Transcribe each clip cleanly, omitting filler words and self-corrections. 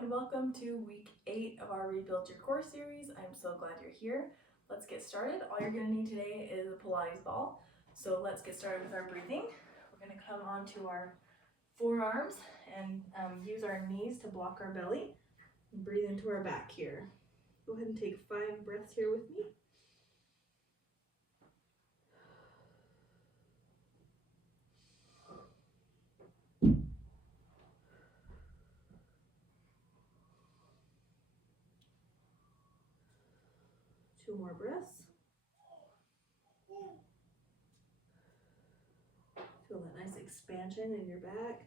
and welcome to week 8 of our Rebuild Your Core series. I'm so glad you're here. Let's get started. All you're going to need today is a Pilates ball. So let's get started with our breathing. We're going to come onto our forearms and use our knees to block our belly and breathe into our back here. Go ahead and take 5 breaths here with me. Two more breaths. Feel that nice expansion in your back.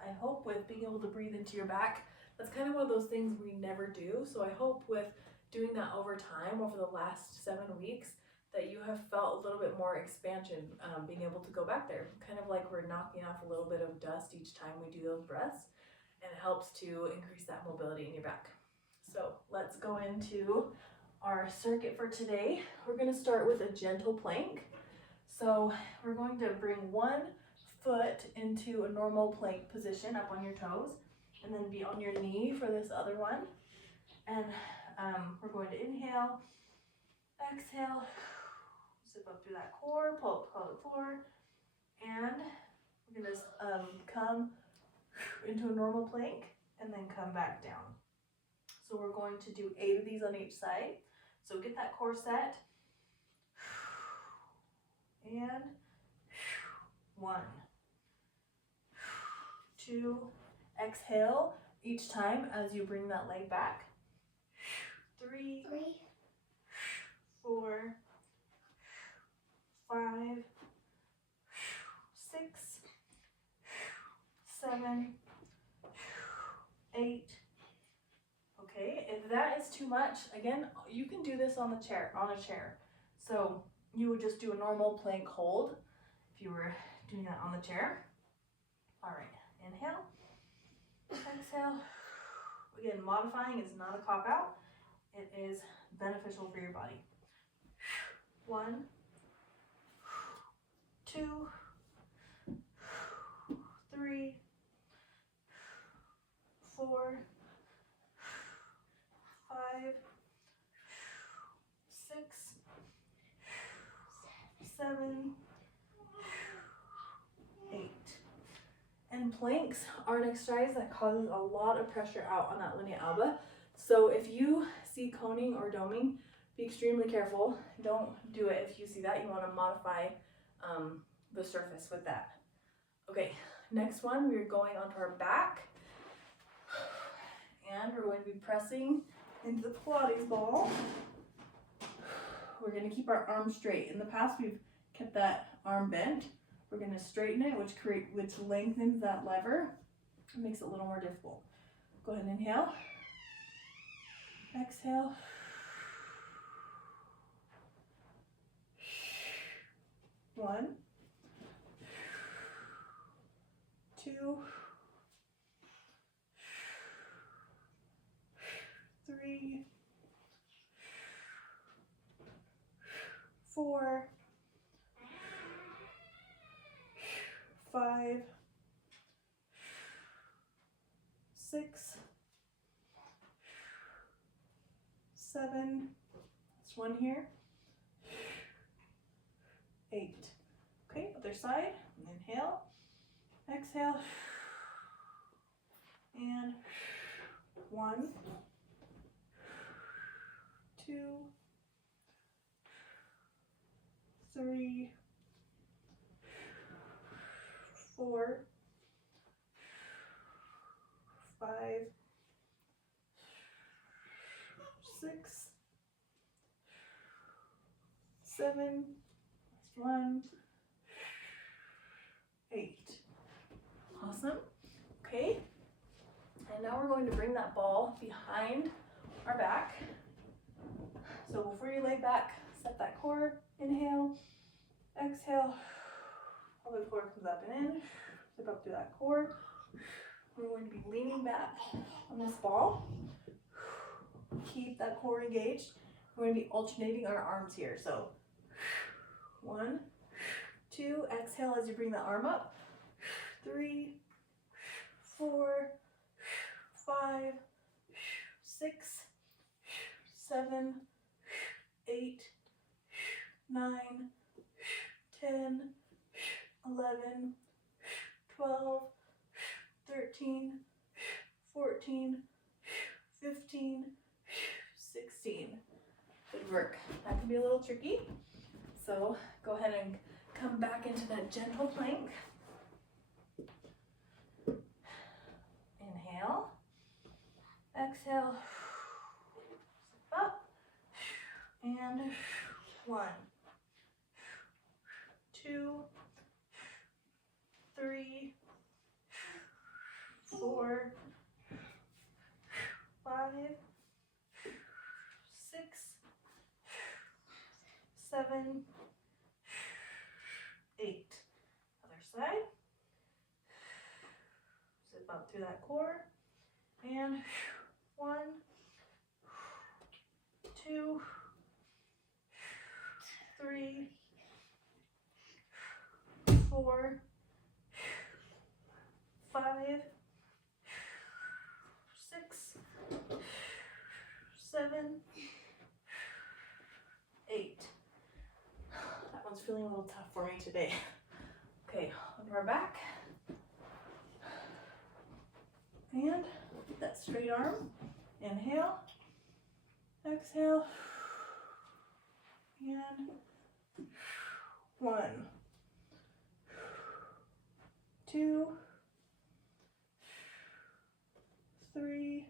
I hope with being able to breathe into your back, that's kind of one of those things we never do. So I hope with doing that over time, over the last 7 weeks, that you have felt a little bit more expansion, being able to go back there. Kind of like we're knocking off a little bit of dust each time we do those breaths, and it helps to increase that mobility in your back. So let's go into our circuit for today. We're going to start with a gentle plank. So we're going to bring one foot into a normal plank position up on your toes, and then be on your knee for this other one. And we're going to inhale, exhale, zip up through that core, pull up the pelvic floor, and we're going to come into a normal plank and then come back down. So we're going to do 8 of these on each side. So get that core set. And 1, 2, exhale each time as you bring that leg back. 3, 4, 5, 6, 7, 8. Okay, if that is too much, again, you can do this on a chair. So you would just do a normal plank hold if you were doing that on the chair. All right, inhale, exhale. Again, modifying is not a cop-out. It is beneficial for your body. 1, 2, 3, 4, 5, 6, 7, 8. And planks are an exercise that causes a lot of pressure out on that linea alba. So if you see coning or doming, be extremely careful. Don't do it if you see that. You want to modify the surface with that. Okay, next one, we're going onto our back. And we're going to be pressing into the Pilates ball. We're going to keep our arms straight. In the past, we've kept that arm bent. We're going to straighten it, which lengthens that lever. It makes it a little more difficult. Go ahead and inhale. Exhale. One, 2, 3, 4, 5, 6, 7, that's 1 here, 8. Okay, other side. Inhale, exhale, and 1, 2, 3, 4, 5, 6, 7, 1, 8. Awesome. Okay. And now we're going to bring that ball behind our back. So before you lay back, set that core. Inhale, exhale. Pelvic floor comes up and in. Zip up through that core. We're going to be leaning back on this ball. Keep that core engaged. We're going to be alternating our arms here. So 1, 2, exhale as you bring the arm up. 3, 4, 5, 6, 7, 8, 9, 10, 11, 12, 13, 14, 15, 16. Good work. That can be a little tricky. So go ahead and come back into that gentle plank. Inhale. Exhale. Up. And 1, 2, 3, 4, 5, 6, 7, 8. Other side. Zip up through that core. And 1, 2, 3, 4, 5, 6, 7, 8. That one's feeling a little tough for me today. Okay, onto our back. And that straight arm. Inhale. Exhale. And 1, 2, 3,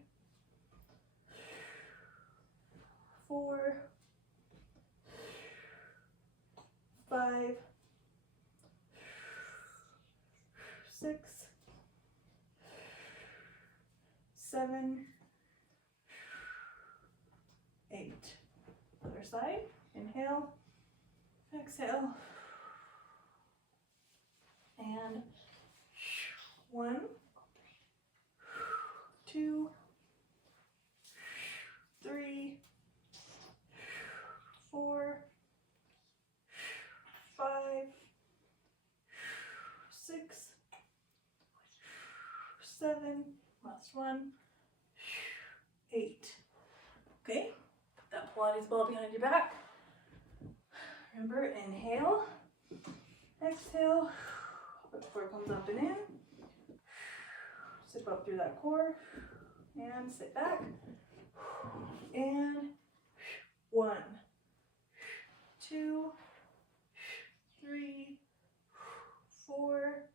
4, 5, 6, 7, 8. Other side. Inhale. Exhale. And 1, 2, 3, 4, 5, 6, 7, last one, 8. Okay, put that Pilates ball behind your back. Remember, inhale, exhale, the core comes up and in. Zip up through that core and sit back. And 1, 2, 3, 4,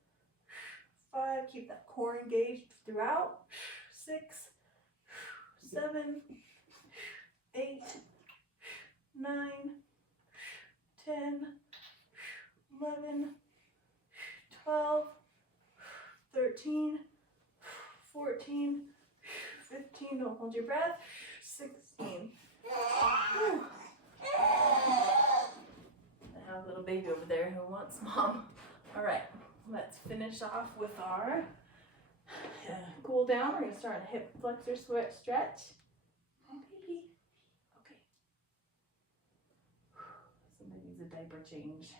5. Keep that core engaged throughout. 6, 7, 8, 9, 10, 11, 12, 13, 14, 15. Don't hold your breath. 16. Whew. I have a little baby over there who wants mom. All right, let's finish off with our cool down. We're going to start a hip flexor stretch. Oh, baby. Okay. Somebody needs a diaper change.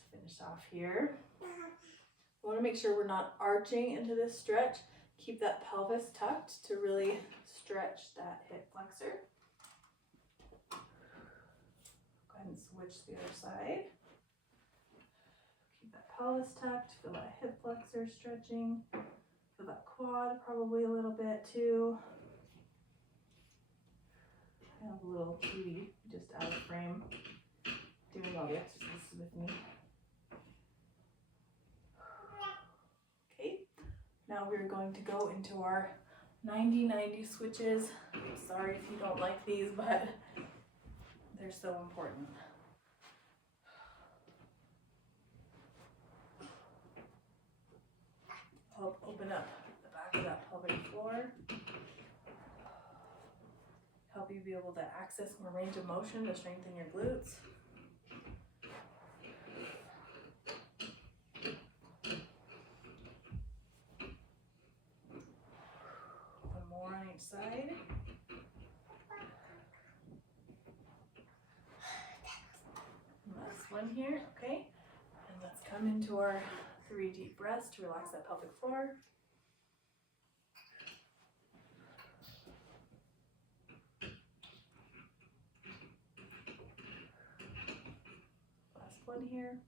Let's finish off here. We want to make sure we're not arching into this stretch. Keep that pelvis tucked to really stretch that hip flexor. Go ahead and switch to the other side. Keep that pelvis tucked. Feel that hip flexor stretching. Feel that quad probably a little bit too. I have a little cutie just out of frame doing all the exercises with me. Okay, now we're going to go into our 90-90 switches. I'm sorry if you don't like these, but they're so important. Help open up the back of that pelvic floor. Help you be able to access more range of motion to strengthen your glutes. One more on each side. Last one here, okay? And let's come into our 3 deep breaths to relax that pelvic floor. Last one here.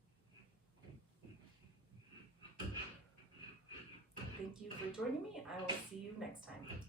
Thank you for joining me. I will see you next time.